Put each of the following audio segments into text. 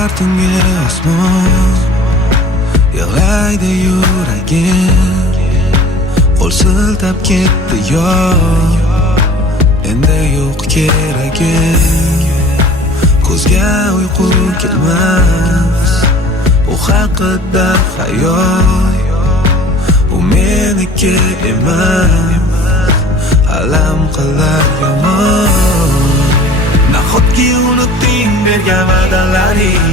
Yig'lar tungi osmon, yig'laydi yuragim. Qo'l siltab ketdi yo'q, endi yo'q keragim. Ko'zga uyqu kelmas, u haqida xayol. U meniki emas, alam qilar yomon. Nahotki unutding bergan va'dalaring,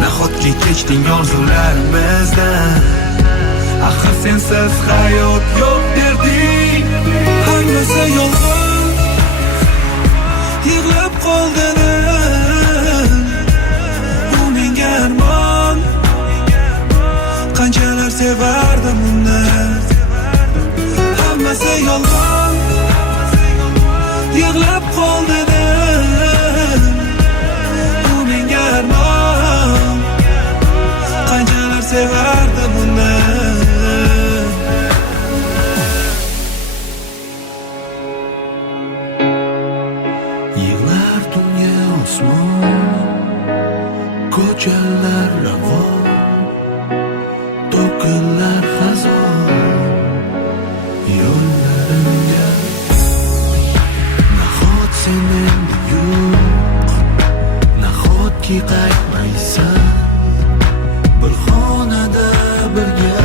nahotki kechding orzularimizdan. Axir sensiz hayot yo'q derding. Hammasi yolg'on, yig'lab qoldilar. Bu menga armon, qanchalar sevardim uni. Hammasi yolg'on, yig'lab qoldilar. Bu menga armon, qanchalar sevardim uni. Yig'lar tungi osmon, ko'chalar ravon, to'kinlar xazon yo'llarimga. Nahot sen endi yo'q, nahotki qaytmaysan. Bir xonada birga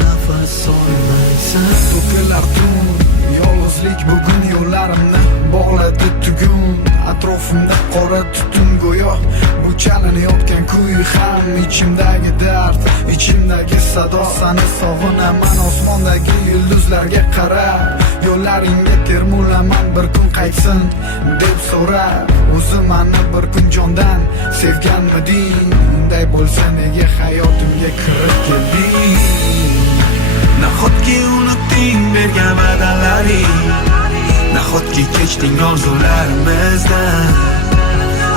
nafas olmaysan. To'kilar tun, yolg'izlik bugun yo'llarimni bog'ladi tugun. Atrofimda qora tutun go'yo bu chalinayotgan kuy ham ichimdagi dard, ichimdagi sado. Seni sog'inaman osmondagi yulduzlarga qarab. Yo'llaringga termulaman bir kun qaytsin deb so'rar. O'zi meni bir kun jondan sevganmiding? Unday bo'lsa nega hayotimga kirib kelding? Nahotki unutding bergan va'dalaring, nahotki kechding orzularimizdan.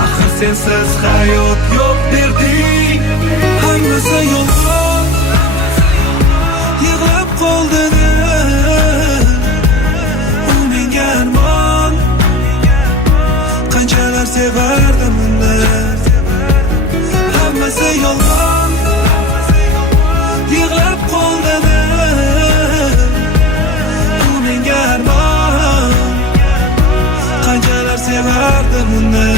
Axir sensiz hayot yo'q derding. Hammasi yolg'on, yig'lab qoldilar. U menga armon, qanchalar sevardim uni. Hammasi yolg'on, yig'lab qoldilar. U menga armon, qanchalar sevardim uni.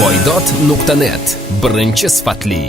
Voydod.net birinchi sifatli